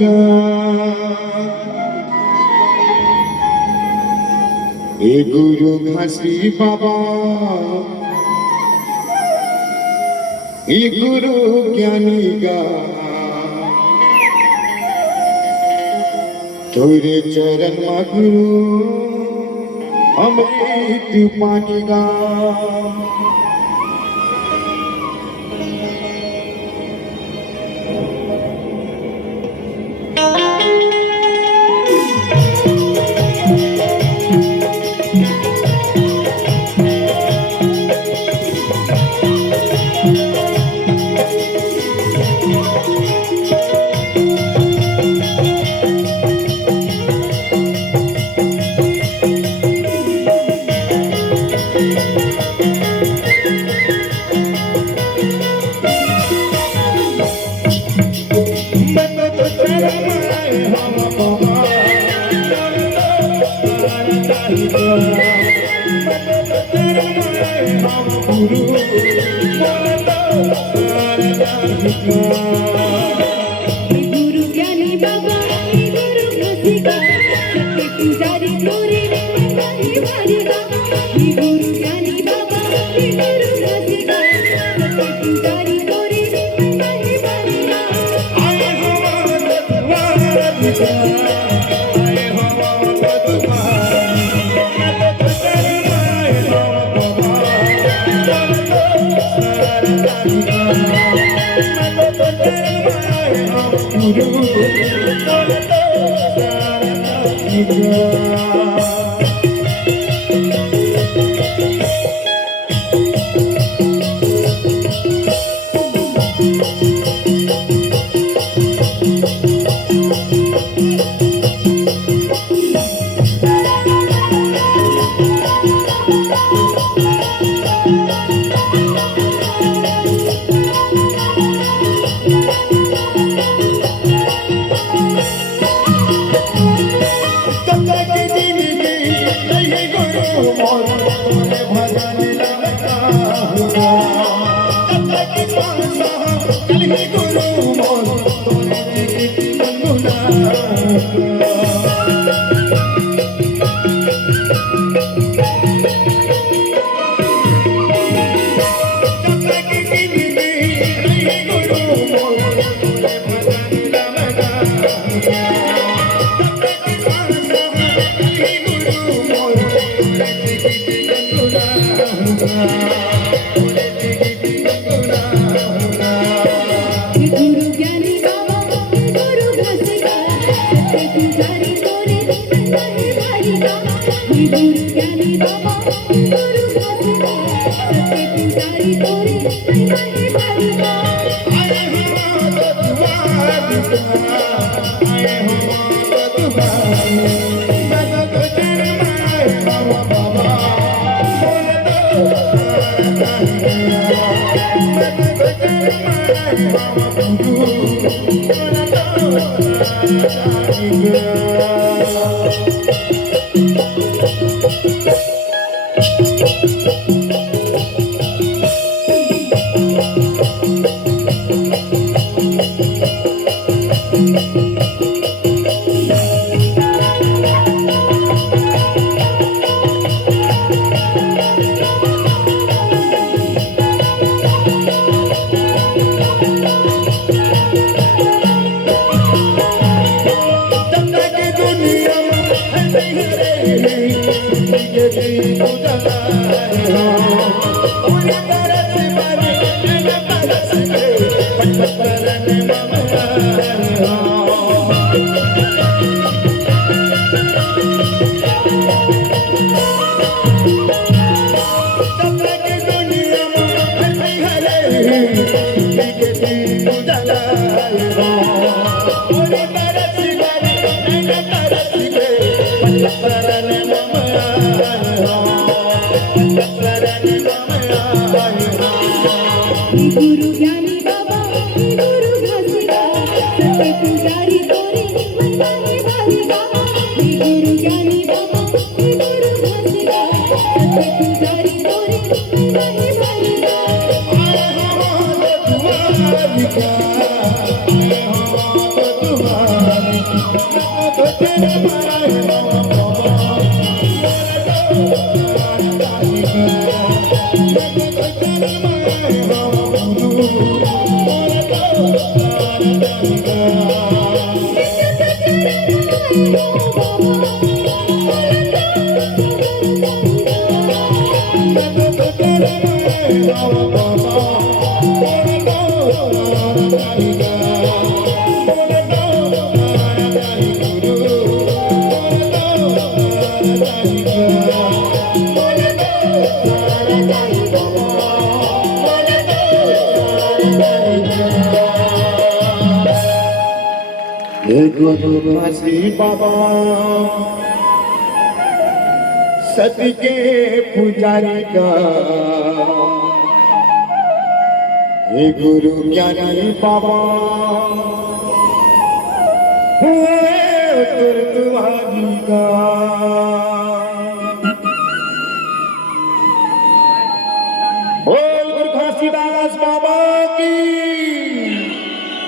जाएगा। ए गुरु घासी बाबा, ए गुरु ज्ञानी गा, तोरे चरण में गुरु अमृत पानी गा। गुरु ज्ञानी बाबा, गुरु घासीगा, सत्य पुजारी तोरे नहीं मारेगा। गुरु ज्ञानी बाबा, गुरु घासीगा, सत्य पुजारी तोरे नहीं मारेगा। आए हमारा द्वार, आए हमारा गुरु ज्ञानी बाबा, गुरु घासीगा, सत्य पुजारी तोरे नहीं मारेगा। गुरु ज्ञानी बाबा, गुरु घासीगा, सत्य पुजारी तोरे नहीं मारेगा। आए हमारा द्वार, आए हमारा द्वार, मदद कर माए बाबा बाबा, मदद कर माए बाबा Para गुरु काशी बाबा सती के पुजारी का हे गुरु ज्ञानी बाबा हुए तुरतुहारी का बोल गुरु घासीदास बाबा की